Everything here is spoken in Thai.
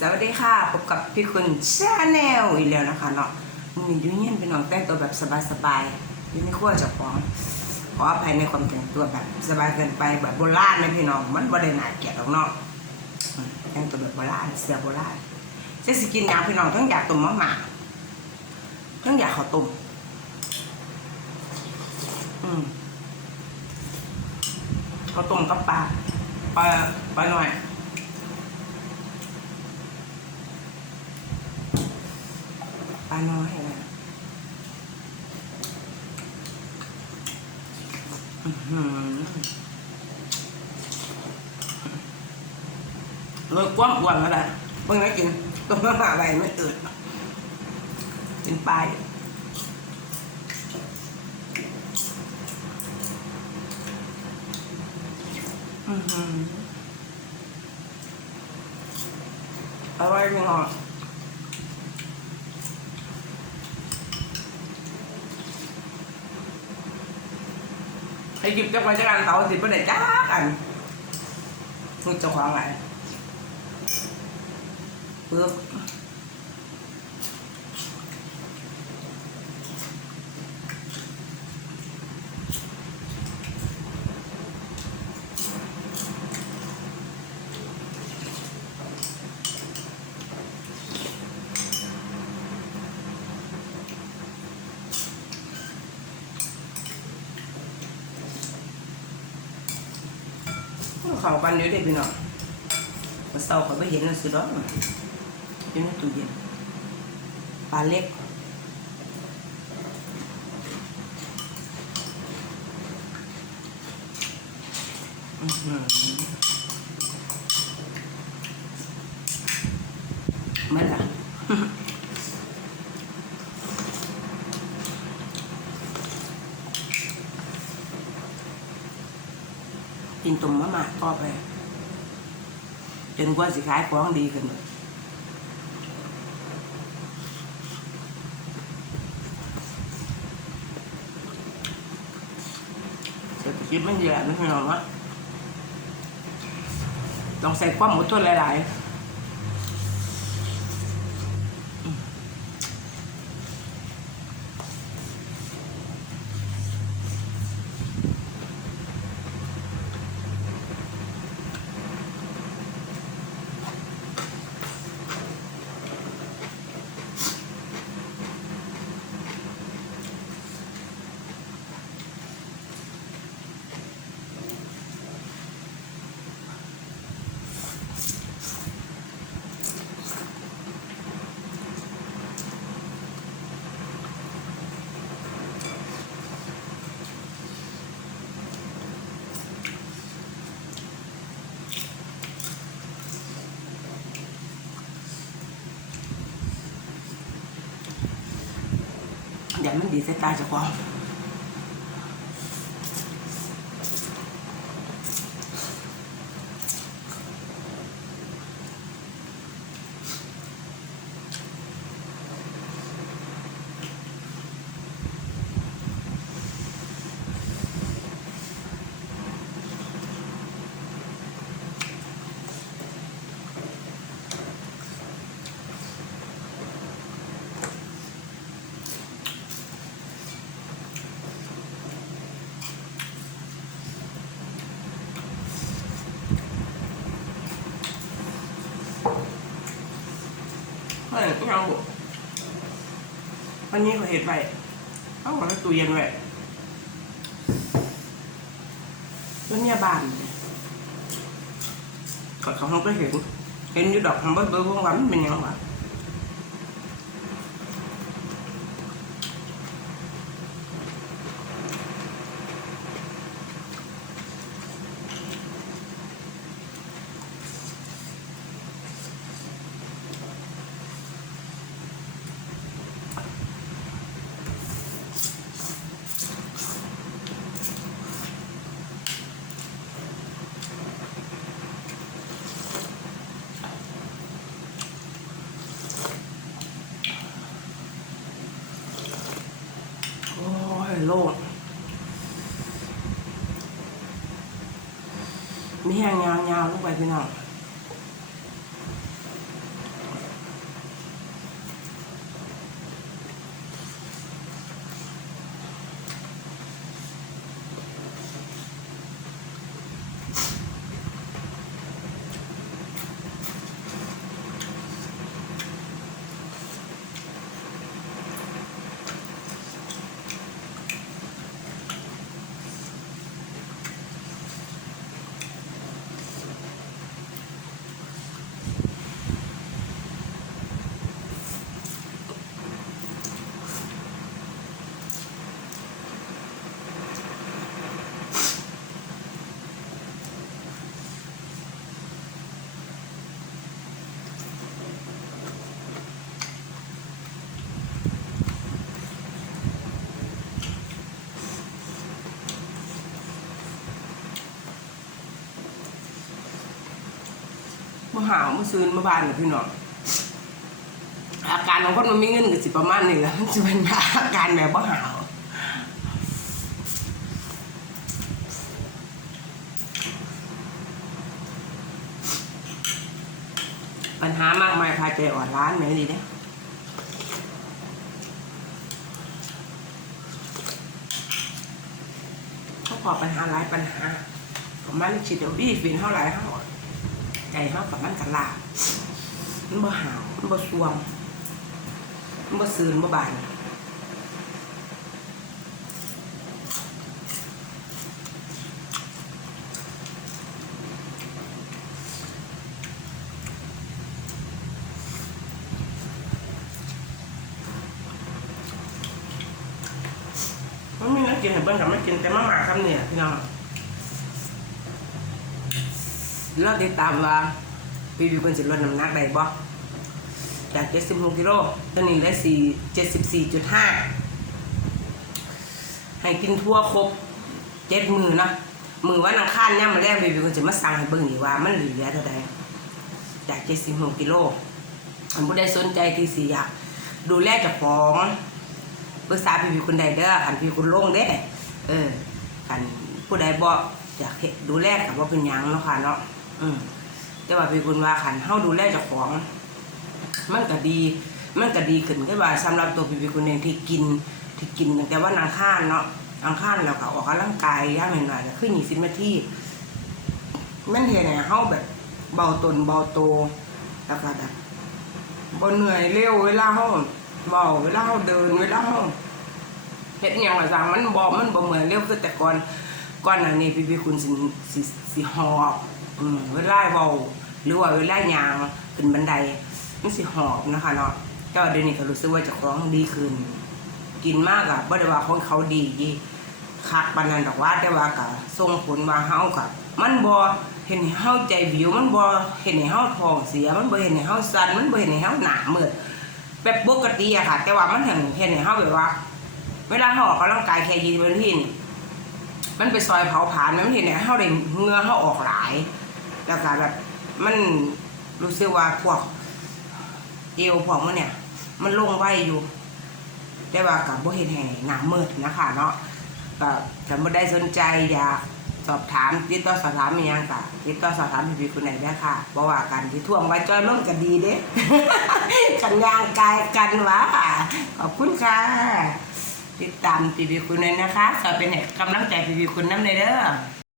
สวัสดีค่ะพบกับพี่คุณชาแนลอีกแล้วนะคะเนาะมึงยุ่งเย็นเป็นน้องแต่งตัวแบบสบายๆยังไม่ขั้วจะฟ้องขออภัยในความแต่งตัวแบบสบายเกินไปแบบโบราณนะพี่น้องมันบ่ได้หนาเกลียดหรอกเนาะแต่งตัวแบบโบราณเสือโบราณจะสิกินอย่างพี่น้องทั้งอยากต้มมะหมาทั้งอยากข้าวต้มอืมข้าวต้มกับปลาปลาปลาหน่อย ปลาน้อยนะอื้อหือเลยกว้างกวนก็ได้เพิ่งได้กินต้มมะม่าอะไรไม่เอืดกินไปอือหืออร่อยจริงเห ไอ้หยิบจักรวาจักรานเตาสิบ่ได้จ้ากันมึงเจะขวางไหนปึ๊บ เขาปันเดี๋ยวได้พี่น้องมาเศร้าเขาไม่เห็นนั่นสิดอกอยู่ในตู้เย็นปลาเล็กอื้อหือไม่ละ นตุ่มมะม่าต่อไป จนกว่าสิขายของดีขึ้นเศรษฐกิจมันแย่นะพี่น้องวะต้องใส่ความอดทนหลาย ๆ อย่ามันดีใส่ตาเจ้าของเฮ้ยก็ยังบอก วันนี้เขาเห็ดไปเขาบอกว่าตู้เย็นไว้แล้วเนี่ยบ้านก็เขาเขาไปเห็นเห็นอยู่ดอกทำเบอร์เบอร์พวกวันมันเป็นยังไงวะ มาหาวมาซื้อมาบ้านกับพี่น้องอาการของคนมันไมีเงินก็สิประมาณนี้แหละมันจะเป็นอาการแบบว่าหาวปัญหามากมายพาใจอ่อนล้านไหนดีเนี่ยเขาพอปัญหาหลายปัญหาประมาณชิดเดียวบี้ฟินเท่าไหร่เท่า ใจเท่ากับมันกันลาบมันบ่หาวมันบ่สวงมันบ่ซืนบ่บานมันมีนักกินให้เบิ้งกับไม่กินแต่มาหมาคำเนี่ยพี่น้อง เราติดตามว่าปีวิวคนสิลดน้ำหนักได้บ่จาก 76กิโลตอนนี้ได้4 74.5 ให้กินทั่วครบเจ็ดมือเนาะมือวันอังคารเนี่ยมาแรกวิวคนจะมาสั่งให้เบิ้งอีกว่ามันเหลือเท่าใดจาก 76กิโลอันผู้ใดสนใจที่สิอยากดูแลเจ้าของปรึกษาพี่พี่คุณใดเด้อคันพี่คุณลงเด้เออคันผู้ใดบอกอยากดูแลกับว่าเป็นยังเนาะค่ะเนาะ อืมแต่ว่าพี่คุณว่าคันเฮาดูแลเจ้าของ มันก็ดี มันก็ดีขึ้นก็ว่าสำหรับตัวพี่พี่คุณเองที่กิน ที่กินตั้งแต่ว่าอังคารเนาะอังคารแล้วก็ออกกำลังกายย่างหน่อยๆเนี่ยคือ20นาทีมันเฮ็ดให้เฮาแบบเบาตนเบาโตแล้วก็แบบบ่เหนื่อยเร็วเวลาเฮาเบาเวลาเฮาเดินเวลาเฮาเฮ็ดอิหยังละจังมันบ่มันบ่เหมือนเร็วคือแต่ก่อนก่อนหน้านี้พี่พี่คุณสิสิสิหอบ อืมเวลาเว้าหรือว่าเวลายางขึ้นบันไดมันสิหอบนะคะเนาะแต่ว่าเดี๋ยวนี้ก็รู้สึกว่าจะคล้องดีขึ้น กินมากอะบ่ได้ว่าของเขาดียี่คักปานนั้นดอกว่าแต่ว่าก็ส่งผลว่าเฮากับมันบ่เห็นให้เฮาใจวิวมันบ่เห็นให้เฮาท้องเสีย มันบ่เห็นให้เฮาสั่นมันบ่เห็นให้เฮาหน้ามืดแบบปกติอะค่ะ แต่ว่ามันเห็นเห็นให้เฮาแบบว่า เวลาเขาออกกำลังกายแค่ยีนวันที่นี่มันไปซอยเผาผลาญมันเห็นเนี่ยเขาได้เหงื่อเขาออกหลาย แล้วก็แบบมันรู้สึกว่าพวกเอวพวกมันเนี่ย มันลงไวอยู่ แต่ว่ากับบ่เห็นแห่หนามืดนะคะเนาะก็ถ้าบ่ได้สนใจอยากสอบถามติดต่อสอบถามมีหยังกะติดต่อสอบถามพี่ๆคนไหนได้ค่ะบ่ว่ากันที่ท่วงไว้จอยล้มก็ดีเด้ กันยางกายกันวะขอบคุณค่ะ ติดตามปีบีคุณเลยนะคะขอเป็นกำลังใจปีบีคุณน้ำเลยเด้อ